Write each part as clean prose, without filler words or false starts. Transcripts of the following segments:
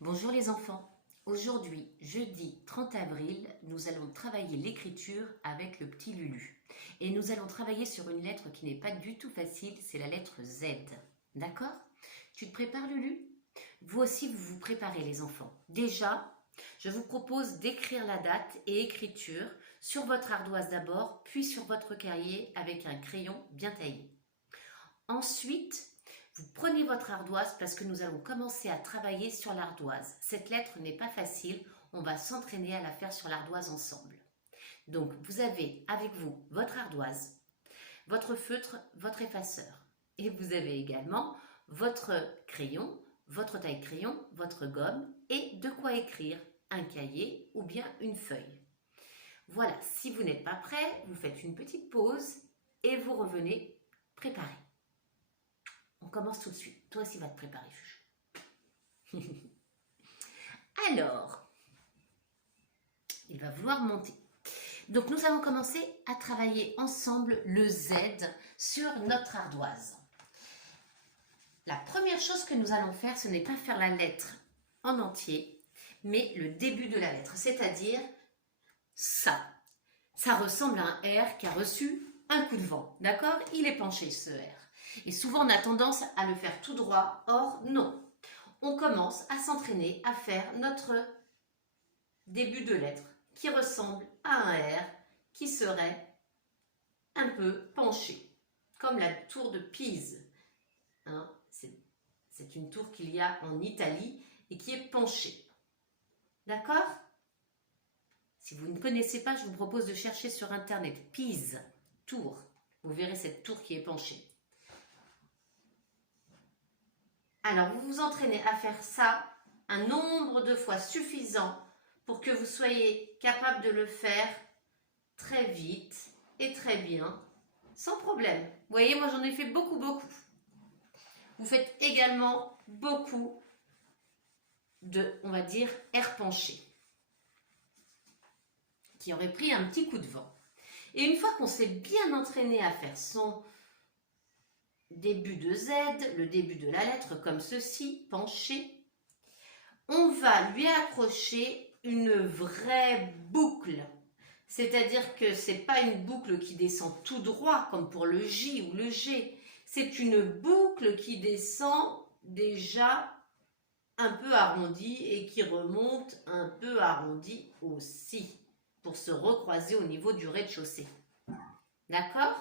Bonjour les enfants. Aujourd'hui, jeudi 30 avril, nous allons travailler l'écriture avec le petit Lulu. Et nous allons travailler sur une lettre qui n'est pas du tout facile, c'est la lettre Z. D'accord? Tu te prépares Lulu? Vous aussi, vous vous préparez les enfants. Déjà, je vous propose d'écrire la date et écriture sur votre ardoise d'abord, puis sur votre cahier avec un crayon bien taillé. Ensuite, vous prenez votre ardoise parce que nous allons commencer à travailler sur l'ardoise. Cette lettre n'est pas facile, on va s'entraîner à la faire sur l'ardoise ensemble. Donc, vous avez avec vous votre ardoise, votre feutre, votre effaceur. Et vous avez également votre crayon, votre taille-crayon, votre gomme et de quoi écrire, un cahier ou bien une feuille. Voilà, si vous n'êtes pas prêt, vous faites une petite pause et vous revenez préparer. On commence tout de suite. Toi aussi, va te préparer, Fuge. Alors, il va vouloir monter. Donc, nous allons commencer à travailler ensemble le Z sur notre ardoise. La première chose que nous allons faire, ce n'est pas faire la lettre en entier, mais le début de la lettre, c'est-à-dire ça. Ça ressemble à un R qui a reçu un coup de vent, d'accord? Il est penché, ce R. Et souvent, on a tendance à le faire tout droit. Or, non. On commence à s'entraîner à faire notre début de lettre qui ressemble à un R qui serait un peu penché, comme la tour de Pise. Hein, c'est une tour qu'il y a en Italie et qui est penchée. D'accord? Si vous ne connaissez pas, je vous propose de chercher sur Internet Pise, tour. Vous verrez cette tour qui est penchée. Alors, vous vous entraînez à faire ça un nombre de fois suffisant pour que vous soyez capable de le faire très vite et très bien, sans problème. Vous voyez, moi j'en ai fait beaucoup. Vous faites également beaucoup de, on va dire, air penché, qui aurait pris un petit coup de vent. Et une fois qu'on s'est bien entraîné à faire son début de Z, le début de la lettre comme ceci, penché, on va lui accrocher une vraie boucle. C'est-à-dire que ce n'est pas une boucle qui descend tout droit comme pour le J ou le G. C'est une boucle qui descend déjà un peu arrondie et qui remonte un peu arrondie aussi pour se recroiser au niveau du rez-de-chaussée. D'accord ?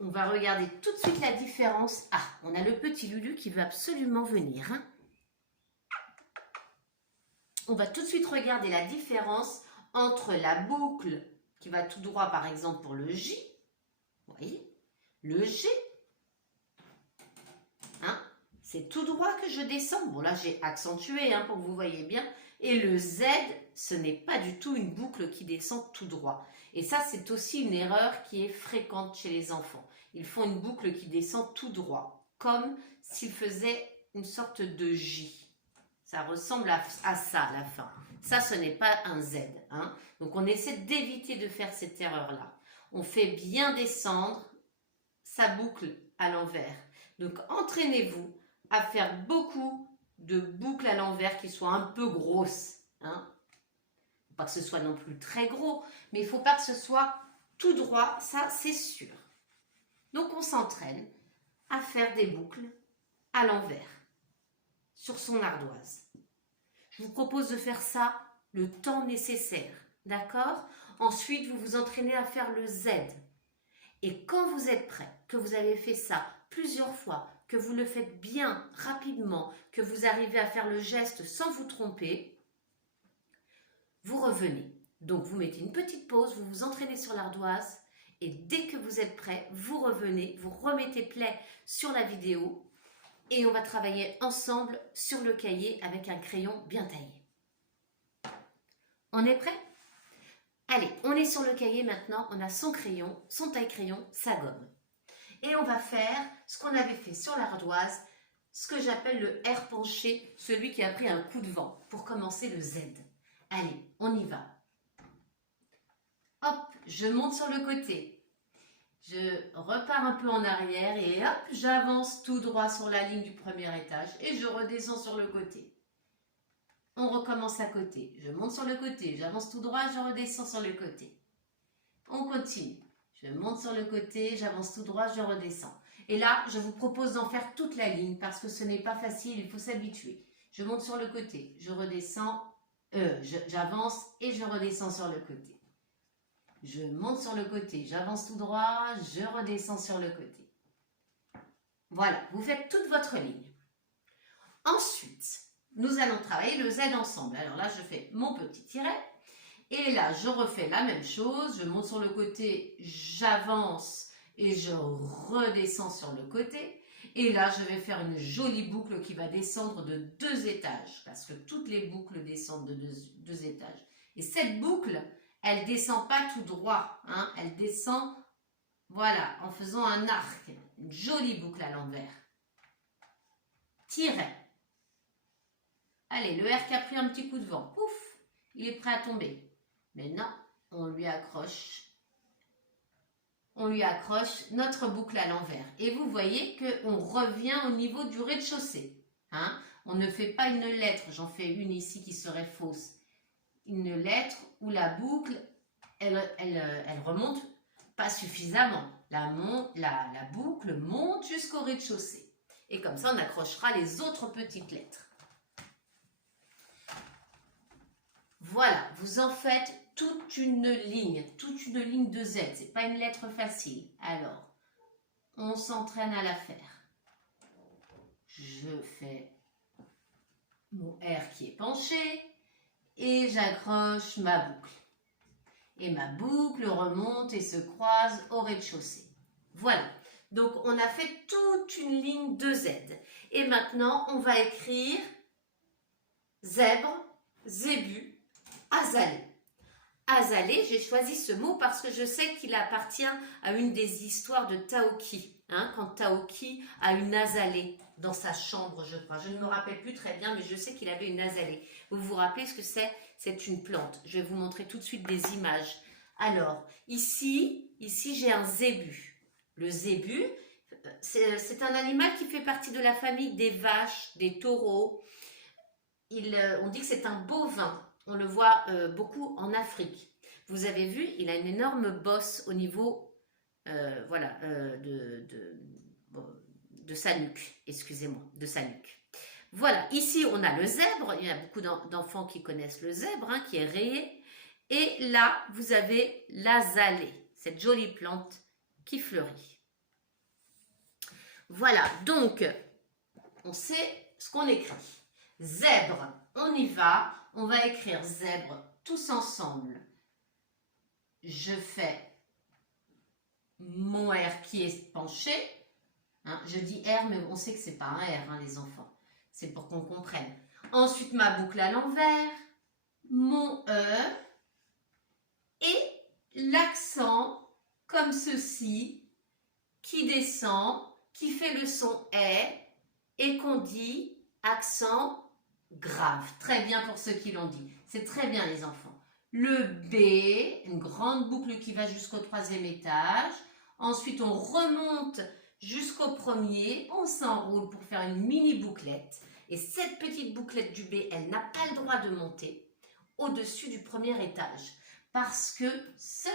On va regarder tout de suite la différence. Ah, on a le petit Lulu qui veut absolument venir. Hein. On va tout de suite regarder la différence entre la boucle qui va tout droit, par exemple, pour le J. Vous voyez, le G. Hein, c'est tout droit que je descends. Bon, là, j'ai accentué pour que vous voyez bien. Et le Z, ce n'est pas du tout une boucle qui descend tout droit. Et ça, c'est aussi une erreur qui est fréquente chez les enfants. Ils font une boucle qui descend tout droit, comme s'ils faisaient une sorte de J. Ça ressemble à ça à la fin. Ça, ce n'est pas un Z. Hein. Donc, on essaie d'éviter de faire cette erreur-là. On fait bien descendre sa boucle à l'envers. Donc, entraînez-vous à faire beaucoup de boucles à l'envers qui soient un peu grosses. Hein. Pas que ce soit non plus très gros, mais il ne faut pas que ce soit tout droit, ça c'est sûr. Donc, on s'entraîne à faire des boucles à l'envers sur son ardoise. Je vous propose de faire ça le temps nécessaire, d'accord? Ensuite, vous vous entraînez à faire le Z. Et quand vous êtes prêt, que vous avez fait ça plusieurs fois, que vous le faites bien, rapidement, que vous arrivez à faire le geste sans vous tromper, vous revenez. Donc, vous mettez une petite pause, vous vous entraînez sur l'ardoise et dès que vous êtes prêt, vous revenez, vous remettez play sur la vidéo et on va travailler ensemble sur le cahier avec un crayon bien taillé. On est prêt? Allez, on est sur le cahier maintenant, on a son crayon, son taille-crayon, sa gomme. Et on va faire ce qu'on avait fait sur l'ardoise, ce que j'appelle le R penché, celui qui a pris un coup de vent, pour commencer le Z. Allez, on y va. Hop, je monte sur le côté. Je repars un peu en arrière et hop, j'avance tout droit sur la ligne du premier étage et je redescends sur le côté. On recommence à côté. Je monte sur le côté, j'avance tout droit, je redescends sur le côté. On continue. Je monte sur le côté, j'avance tout droit, je redescends. Et là, je vous propose d'en faire toute la ligne parce que ce n'est pas facile, il faut s'habituer. Je monte sur le côté, je redescends, j'avance et je redescends sur le côté. Je monte sur le côté, j'avance tout droit, je redescends sur le côté. Voilà, vous faites toute votre ligne. Ensuite, nous allons travailler le Z ensemble. Alors là, je fais mon petit tiret. Et là, je refais la même chose. Je monte sur le côté, j'avance et je redescends sur le côté. Et là, je vais faire une jolie boucle qui va descendre de 2 étages. Parce que toutes les boucles descendent de 2 étages. Et cette boucle, elle ne descend pas tout droit. Hein, elle descend, voilà, en faisant un arc. Une jolie boucle à l'envers. Tiret. Allez, le R qui a pris un petit coup de vent. Pouf, il est prêt à tomber. Maintenant, on lui accroche notre boucle à l'envers. Et vous voyez qu'on revient au niveau du rez-de-chaussée. Hein? On ne fait pas une lettre, j'en fais une ici qui serait fausse. Une lettre où la boucle, elle remonte pas suffisamment. La boucle monte jusqu'au rez-de-chaussée. Et comme ça, on accrochera les autres petites lettres. Voilà, vous en faites toute une ligne de Z. Ce n'est pas une lettre facile. Alors, on s'entraîne à la faire. Je fais mon R qui est penché et j'accroche ma boucle. Et ma boucle remonte et se croise au rez-de-chaussée. Voilà, donc on a fait toute une ligne de Z. Et maintenant, on va écrire zèbre, zébu, azalée. Azalée, j'ai choisi ce mot parce que je sais qu'il appartient à une des histoires de Taoki. Hein, quand Taoki a une azalée dans sa chambre, je crois. Je ne me rappelle plus très bien, mais je sais qu'il avait une azalée. Vous vous rappelez ce que c'est? C'est une plante. Je vais vous montrer tout de suite des images. Alors, ici j'ai un zébu. Le zébu, c'est un animal qui fait partie de la famille des vaches, des taureaux. On dit que c'est un bovin. On le voit beaucoup en Afrique. Vous avez vu, il a une énorme bosse au niveau de sa nuque. Excusez-moi, de sa nuque. Voilà, ici on a le zèbre. Il y a beaucoup d'enfants qui connaissent le zèbre, hein, qui est rayé. Et là, vous avez l'azalée, cette jolie plante qui fleurit. Voilà, donc, on sait ce qu'on écrit. Zèbre, on y va. On va écrire zèbre tous ensemble. Je fais mon R qui est penché. Hein, je dis R, mais on sait que ce n'est pas un R, hein, les enfants. C'est pour qu'on comprenne. Ensuite, ma boucle à l'envers, mon E et l'accent comme ceci qui descend, qui fait le son E et qu'on dit accent grave. Très bien pour ceux qui l'ont dit. C'est très bien les enfants. Le B, une grande boucle qui va jusqu'au 3e étage. Ensuite, on remonte jusqu'au premier. On s'enroule pour faire une mini bouclette. Et cette petite bouclette du B, elle n'a pas le droit de monter au-dessus du premier étage. Parce que seule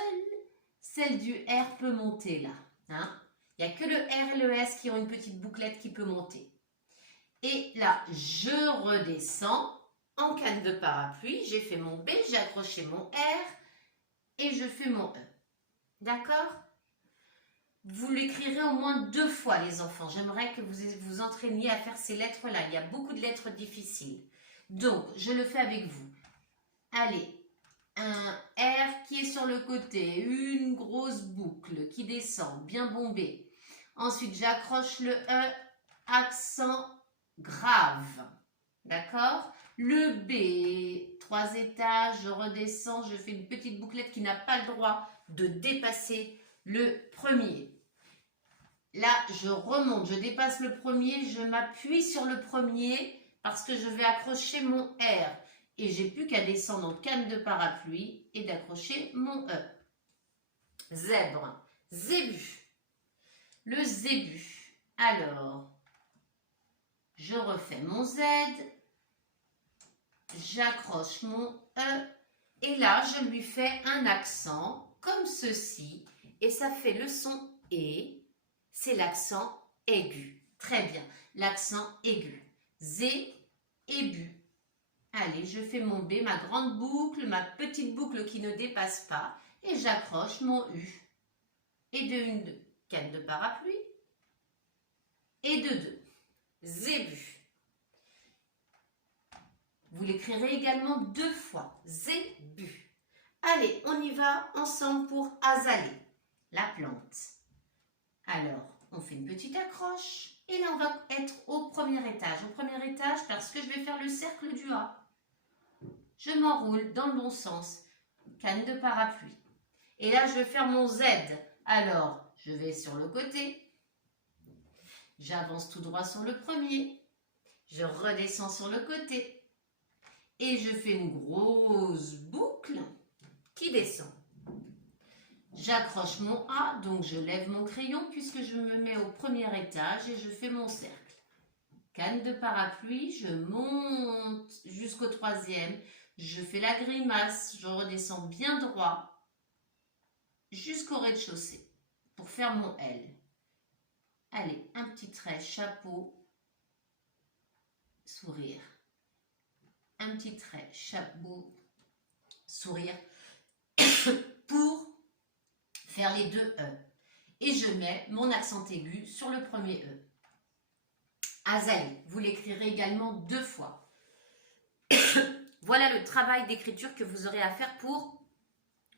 celle du R peut monter là. Hein? Il n'y a que le R et le S qui ont une petite bouclette qui peut monter. Et là, je redescends en canne de parapluie. J'ai fait mon B, j'ai accroché mon R et je fais mon E. D'accord? Vous l'écrirez au moins 2 fois, les enfants. J'aimerais que vous vous entraîniez à faire ces lettres-là. Il y a beaucoup de lettres difficiles. Donc, je le fais avec vous. Allez, un R qui est sur le côté, une grosse boucle qui descend, bien bombée. Ensuite, j'accroche le E, accent grave, d'accord? Le B, 3 étages, je redescends, je fais une petite bouclette qui n'a pas le droit de dépasser le premier. Là, je remonte, je dépasse le premier, je m'appuie sur le premier parce que je vais accrocher mon R. Et j'ai plus qu'à descendre en canne de parapluie et d'accrocher mon E. Zèbre, zébu, le zébu. Alors, je refais mon Z, j'accroche mon E et là, je lui fais un accent comme ceci et ça fait le son E, c'est l'accent aigu. Très bien, l'accent aigu. Z et bu. Allez, je fais mon B, ma grande boucle, ma petite boucle qui ne dépasse pas et j'accroche mon U. Et de une canne de parapluie et de 2. Zébu. Vous l'écrirez également 2 fois. Zébu. Allez, on y va ensemble pour azalée, la plante. Alors, on fait une petite accroche. Et là, on va être au premier étage. Au premier étage, parce que je vais faire le cercle du A. Je m'enroule dans le bon sens. Canne de parapluie. Et là, je vais faire mon Z. Alors, je vais sur le côté. J'avance tout droit sur le premier. Je redescends sur le côté. Et je fais une grosse boucle qui descend. J'accroche mon A, donc je lève mon crayon puisque je me mets au premier étage et je fais mon cercle. Canne de parapluie, je monte jusqu'au troisième. Je fais la grimace, je redescends bien droit jusqu'au rez-de-chaussée pour faire mon L. Allez, un petit trait, chapeau, sourire. Un petit trait, chapeau, sourire, pour faire les 2 E. Et je mets mon accent aigu sur le premier E. Azalée, vous l'écrirez également 2 fois. Voilà le travail d'écriture que vous aurez à faire pour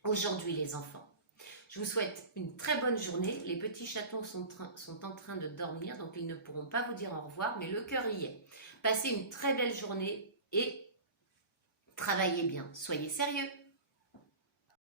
aujourd'hui les enfants. Je vous souhaite une très bonne journée. Les petits chatons sont en train de dormir, donc ils ne pourront pas vous dire au revoir, mais le cœur y est. Passez une très belle journée et travaillez bien. Soyez sérieux.